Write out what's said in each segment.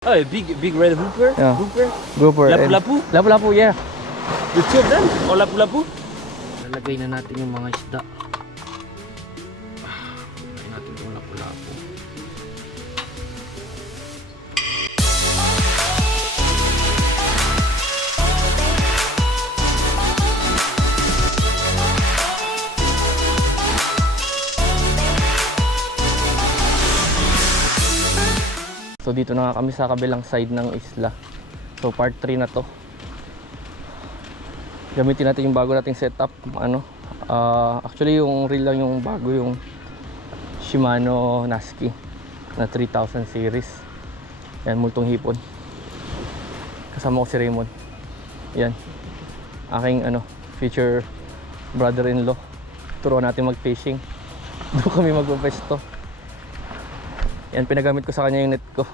Oh, a big red hooper? Yeah. Hooper? Grouper. Lapu-lapu? Lapu-lapu, yeah. The two of them? O lapu-lapu? Lalagay na natin yung mga isda. Lalagay natin yung lapu-lapu. So dito na nga kami sa kabilang side ng isla. So part 3 na to. Gamitin natin yung bago nating setup. Actually yung reel lang yung bago, yung Shimano Nasky na 3000 series. Yan, multong hipon. Kasama ko si Raymond. Yan, aking future brother-in-law. Turuan natin mag-fishing. Doon kami magpo-pwesto. Yan, pinagamit ko sa kanya yung net ko.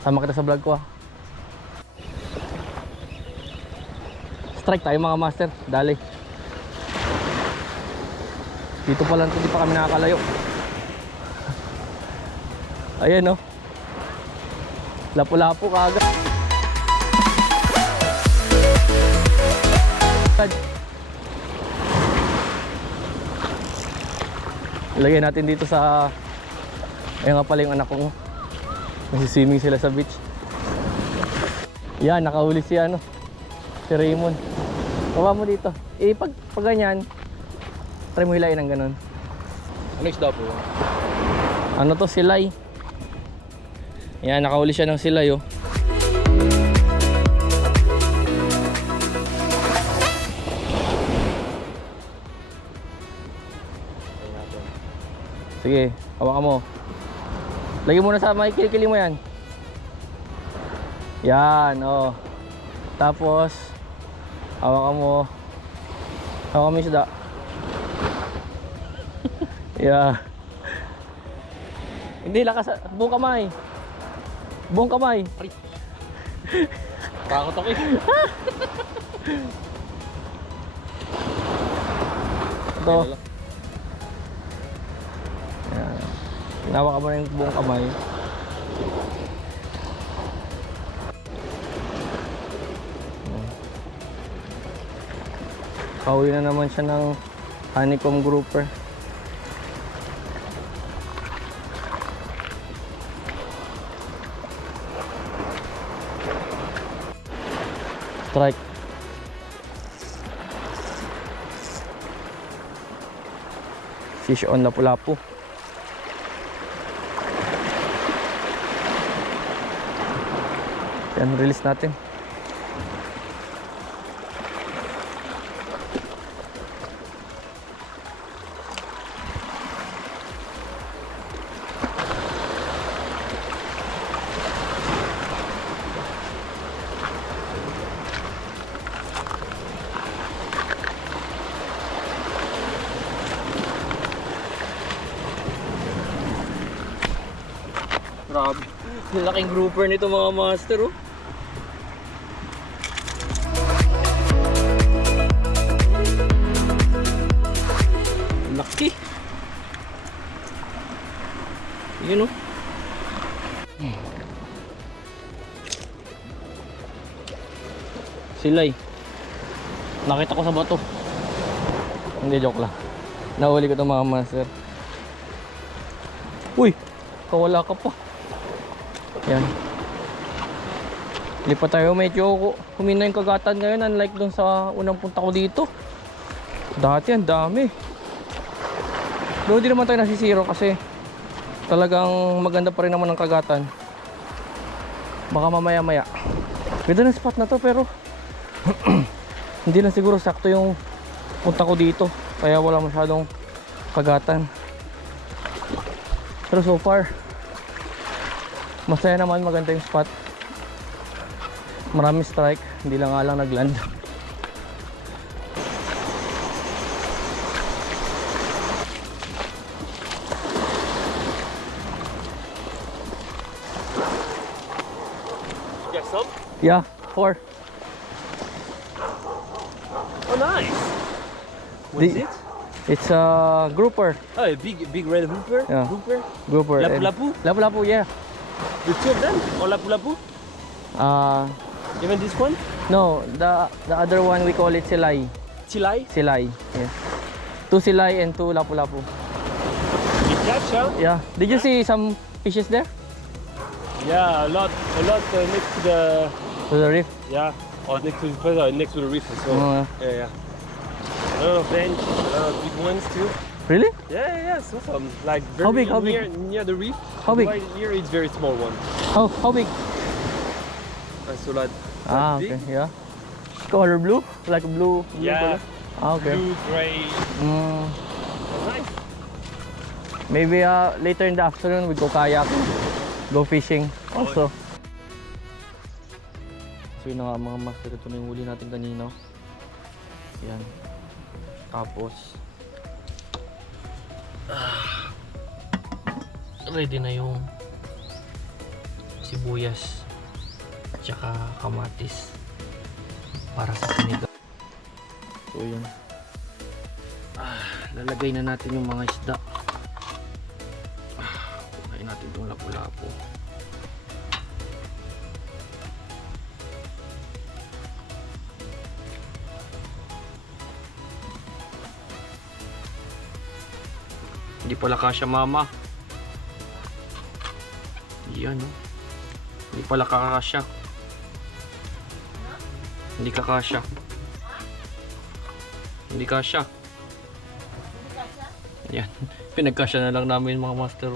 Sama kita sa vlog ko, ha. Strike tayo mga master, dali. Dito pa lang ito, di pa kami nakakalayo. Ayan, no. Lapu-lapu kaagad. Ilagay natin dito sa... Ayun nga pala yung anak ko. Nasi-swimming sila sa beach. Yan, nakahuli si si Raymond. Baba mo dito. Pag ganyan, try mo hilain ng ganun. Ano isda po? Ano to, silay. Yan, nakahuli siya ng silay, oh. Sige, hawakan mo. Lagyan mo na sa may kilikili mo yan. Yan, oh. Tapos hawakan mo. Hawakan mo yung isda. Yeah. Hindi, lakas. Buong kamay. Buong kamay. Takot ako eh. Ito. Yan. Hinawakan mo na yung buong kamay. Pauwi na naman siya ng honeycomb grouper. Strike. Fish on lapu-lapu. Yan, release natin. Grabe. Laking grouper nito mga master, oh. Laki. Yun, oh. Silay. Nakita ko sa bato. Hindi, joke lang. Nahuli ko ito mga master. Uy! Kawala ka pa. Yan. Lipat tayo, medyo humina yung kagatan ngayon, unlike dun sa unang punta ko dito. Dati ang dami. Doon din naman tayo nasisiro kasi talagang maganda pa rin naman ang kagatan. Baka mamaya maya. Ganda ng spot na to, pero hindi lang siguro sakto yung punta ko dito, kaya wala masyadong kagatan. Pero so far masaya naman, maganda yung spot. Maraming strike, hindi lang nga lang nagland. Yes, some? Yeah, 4. Oh, nice. What is it? It's a grouper. Oh, a big red hooper? Yeah. Hooper? Grouper. Lapu-lapu? Lapu-lapu, yeah. The two of them? Or lapu-lapu? Uh, Even this one? no, the other one we call it silay. Chilai? Silay, yes. 2 silay and 2 lapu-lapu. Big catch, huh? Yeah. Did you see some fishes there? Yeah, a lot next to the, To the reef? yeah, or next to the reef as well. Oh, Yeah. A lot of bench, a lot of big ones too. really? Yeah, some of them. Like very How big, how big? near the reef. How big? Right here it's very small one. How big? So like Ah, big. okay, yeah. Color blue? Like blue Yeah. color? Ah, okay. Blue, gray. Mm, Nice. maybe later in the afternoon we go kayaking. Go fishing also. So yun na nga mga master, ito na yung huli natin kanina. Yan. Tapos ready na yung sibuyas at saka kamatis para sa sinigang. So yan. Lalagay na natin yung mga isda. Kunain natin itong lapu-lapu. Hindi pala kasya mama. Yan oh. Hindi pala kakasya. Hindi kakasya. Hindi kasya. Yan. Pinagkasya na lang namin mga master.